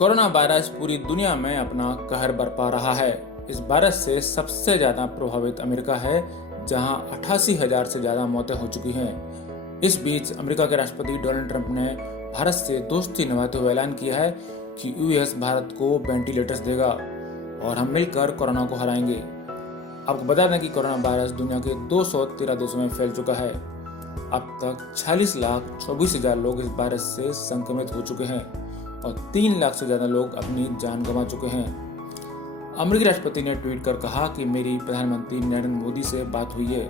Corona virus पूरी दुनिया में अपना कहर बरपा रहा है। इस वायरस से सबसे ज्यादा प्रभावित अमेरिका है, जहां 88,000 से ज्यादा मौतें हो चुकी हैं। इस बीच अमेरिका के राष्ट्रपति डोनाल्ड ट्रंप ने भारत से दोस्ती निभाते हुए ऐलान किया है कि यूएस भारत को वेंटिलेटर्स देगा और हम मिलकर कोरोना को हराएंगे। आपको बता दें कि कोरोना वायरस दुनिया के 213 देशों में फैल चुका है। अब तक 46,24,000 लोग इस वायरस से संक्रमित हो चुके हैं और 3 लाख से ज्यादा लोग अपनी जान गंवा चुके हैं। अमेरिकी राष्ट्रपति ने ट्वीट कर कहा कि मेरी प्रधानमंत्री नरेंद्र मोदी से बात हुई है।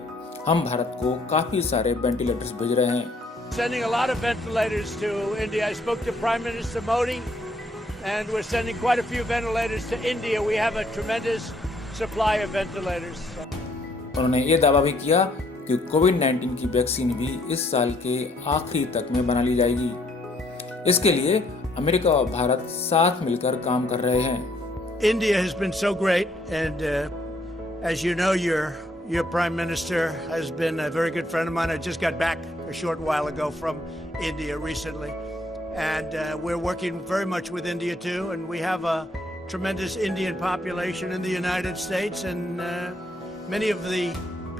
हम भारत को काफी सारे वेंटिलेटर्स भेज रहे हैं। Sending a lot of ventilators to India. I spoke to Prime Minister Modi, and we're sending quite a few ventilators to India. We have a tremendous supply of ventilators. उन्होंने ये दावा भी किया कि कोविड-19 की वैक्सीन भी इस साल के आखिरी तक में बना ली जाएगी। इसके लिए अमेरिका और भारत साथ मिलकर काम कर रहे हैं। India has been so great, and as you know, your Prime Minister has been a very good friend of mine. I just got back a short while ago from India recently, and we're working very much with India too. And we have a tremendous Indian population in the United States, and many of the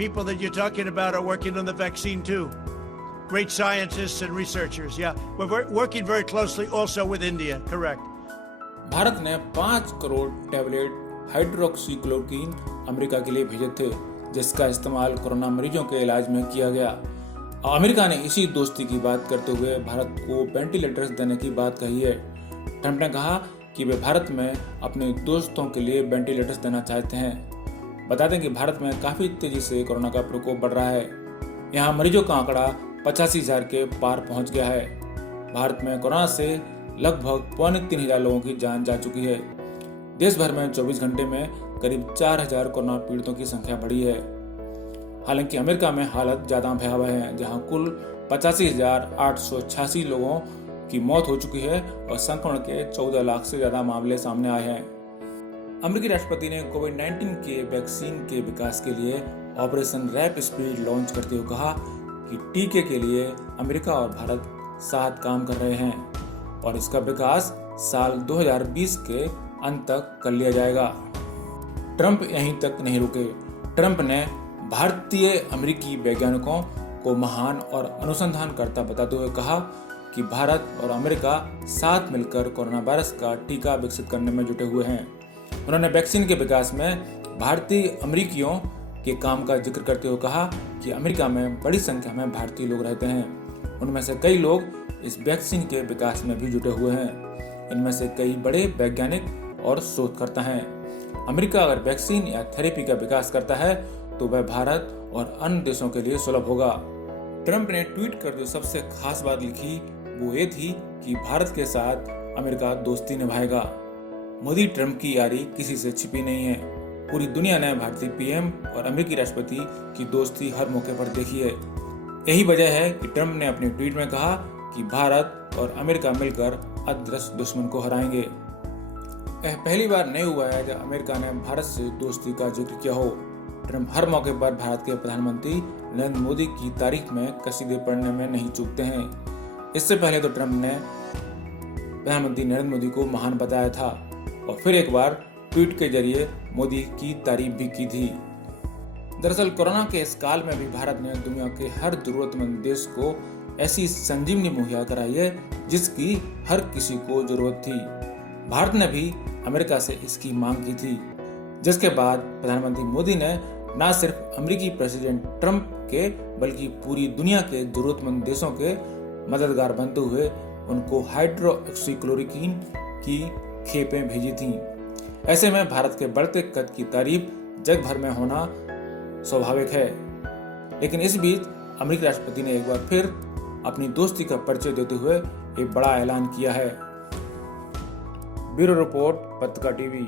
people that you're talking about are working on the vaccine too. Great scientists and researchers. Yeah, we're working very closely also with India. Correct. Bharat ने 5 crore tablet hydroxychloroquine America के लिए भेजे थे, जिसका इस्तेमाल corona मरीजों के इलाज में किया गया। अमेरिका ने इसी दोस्ती की बात करते हुए भारत को वेंटिलेटर्स देने की बात कही है। ट्रंप ने कहा कि वे भारत में अपने दोस्तों के लिए वेंटिलेटर्स देना चाहते हैं। बता दें कि भारत में काफी तेजी से कोरोना का प्रकोप बढ़ रहा है। यहाँ मरीजों का आंकड़ा 85,000 के पार पहुंच गया है। भारत में कोरोना से लगभग 3,500 लोगों की जान जा चुकी है। देश भर में 24 घंटे में करीब 4,000 कोरोना पीड़ितों की संख्या बढ़ी है। हालांकि अमेरिका में हालत ज्यादा भयावह है, जहां कुल 85,886 लोगों की मौत हो चुकी है और संक्रमण के 14 लाख से ज्यादा मामले सामने आए हैं। अमेरिकी राष्ट्रपति ने कोविड-19 के वैक्सीन के विकास के लिए ऑपरेशन रैप स्पीड लॉन्च करते हुए कहा कि टीके के लिए अमेरिका और भारत साथ काम कर रहे हैं और इसका विकास साल 2020 के अंत तक कर लिया जाएगा। ट्रंप यहीं तक नहीं रुके। ट्रंप ने भारतीय अमेरिकी वैज्ञानिकों को महान और अनुसंधानकर्ता बताते हुए कहा कि भारत और अमेरिका साथ मिलकर कोरोना वायरस का टीका विकसित करने में जुटे हुए हैं। उन्होंने वैक्सीन के विकास में भारतीय अमेरिकियों के काम का जिक्र करते हुए कहा कि अमेरिका में बड़ी संख्या में भारतीय लोग रहते हैं। उनमें से कई लोग इस वैक्सीन के विकास में भी जुटे हुए हैं। इनमें से कई बड़े वैज्ञानिक और शोधकर्ता हैं। अमेरिका अगर वैक्सीन या थेरेपी का विकास करता है तो वह भारत और अन्य देशों के लिए सुलभ होगा। ट्रंप ने ट्वीट कर जो सबसे खास बात लिखी वो ये थी कि भारत के साथ अमेरिका दोस्ती निभाएगा। मोदी ट्रंप की यारी किसी से छिपी नहीं है। पूरी दुनिया ने भारतीय पीएम और अमेरिकी राष्ट्रपति की दोस्ती हर मौके पर देखी है। यही वजह है कि ट्रंप ने अपने ट्वीट में कहा कि भारत और अमेरिका मिलकर अदृश्य दुश्मन को हराएंगे। यह पहली बार नहीं हुआ है जब अमेरिका ने भारत से दोस्ती का जिक्र किया हो। ट्रंप हर मौके पर भारत के प्रधानमंत्री नरेंद्र मोदी की तारीफ में कसीदे पढ़ने में नहीं चूकते हैं। इससे पहले तो ट्रंप ने प्रधानमंत्री नरेंद्र मोदी को महान बताया था और फिर एक बार ट्वीट के जरिए मोदी की तारीफ भी की थी। दरअसल कोरोना के इस काल में भी भारत ने दुनिया के हर जरूरतमंद देश को ऐसी संजीवनी मुहैया कराई है जिसकी हर किसी को जरूरत थी। भारत ने भी अमेरिका से इसकी मांग की थी, जिसके बाद प्रधानमंत्री मोदी ने न सिर्फ अमेरिकी प्रेसिडेंट ट्रंप के बल्कि पूरी दुनिया के जरूरतमंद देशों के मददगार बनते हुए उनको हाइड्रोक्सीक्लोरोक्वीन की खेपें भेजी थीं। ऐसे में भारत के बढ़ते कद की तारीफ जग भर में होना स्वाभाविक है। लेकिन इस बीच अमेरिकी राष्ट्रपति ने एक बार फिर अपनी दोस्ती का परिचय देते हुए एक बड़ा ऐलान किया है। ब्यूरो रिपोर्ट, पत्रिका टीवी।